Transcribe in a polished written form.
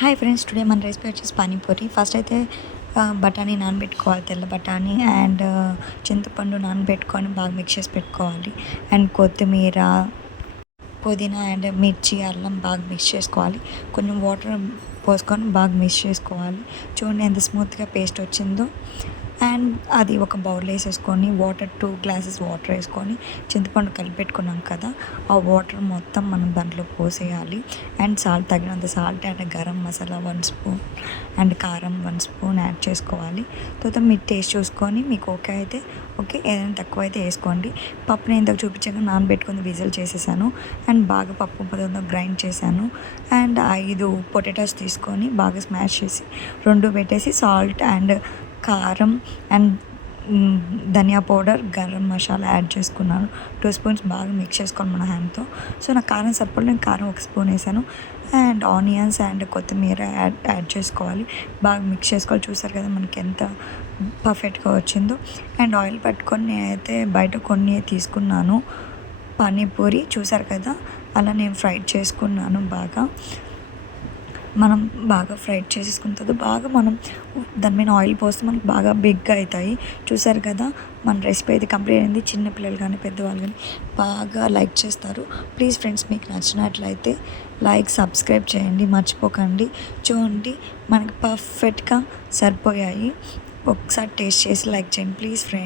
Hi friends, today మన recipe వచ్చేసి panipuri. First అయితే బఠానీ నానబెట్టుకోవాలి, తెల్ల బఠానీ అండ్ చింతపండు నానబెట్టుకొని బాగా మిక్స్ చేసి పెట్టుకోవాలి. అండ్ కొత్తిమీర, పుదీనా అండ్ మిర్చి, అల్లం బాగా మిక్స్ చేసుకోవాలి. కొంచెం వాటర్ పోసుకొని బాగా మిక్స్ చేసుకోవాలి. చూడండి ఎంత స్మూత్గా పేస్ట్ వచ్చిందో. అండ్ అది ఒక బౌల్ వేసేసుకొని 2 గ్లాసెస్ వాటర్ వేసుకొని చింతపండు కలిపెట్టుకున్నాం కదా, ఆ వాటర్ మొత్తం మనం దాంట్లో పోసేయాలి. అండ్ సాల్ట్, తగినంత salt and garam masala 1 spoon and కారం 1 స్పూన్ యాడ్ చేసుకోవాలి. తర్వాత మీరు టేస్ట్ చూసుకొని మీకు ఓకే అయితే ఓకే, ఏదైనా తక్కువ అయితే వేసుకోండి. పప్పు నేను ఇంతకు చూపించాక నానబెట్టుకొని విజిల్ చేసేసాను. అండ్ బాగా పప్పు పదంతో గ్రైండ్ చేశాను. అండ్ 5 పొటాటోస్ తీసుకొని బాగా స్మాష్ చేసి 2 పెట్టేసి సాల్ట్ అండ్ కారం అండ్ ధనియా పౌడర్, గరం మసాలా యాడ్ చేసుకున్నాను. 2 స్పూన్స్ బాగా మిక్స్ చేసుకోవాలి మన హ్యాండ్తో. సో నాకు కారం సరిపడలేదు, నేను కారం 1 స్పూన్ వేసాను. అండ్ ఆనియన్స్ అండ్ కొత్తిమీర యాడ్ చేసుకోవాలి. బాగా మిక్స్ చేసుకోవాలి. చూసారు కదా మనకి ఎంత పర్ఫెక్ట్గా వచ్చిందో. అండ్ ఆయిల్ పట్టుకొని నేనైతే బయట కొన్ని తీసుకున్నాను పానీపూరి, చూసారు కదా అలా నేను ఫ్రై చేసుకున్నాను. మనం బాగా ఫ్రై చేసేసుకున్న తర్వాత బాగా మనం దాని మీద ఆయిల్ పోస్తే మనకు బాగా బిగ్గా అవుతాయి. చూసారు కదా మన రెసిపీ అయితే కంప్లీట్ అయింది. చిన్నపిల్లలు కానీ పెద్దవాళ్ళు కానీ బాగా లైక్ చేస్తారు. ప్లీజ్ ఫ్రెండ్స్, మీకు నచ్చినట్లయితే లైక్, సబ్స్క్రైబ్ చేయండి మర్చిపోకండి. చూడండి మనకి పర్ఫెక్ట్గా సరిపోయాయి. ఒకసారి టేస్ట్ చేసి లైక్ చేయండి ప్లీజ్ ఫ్రెండ్స్.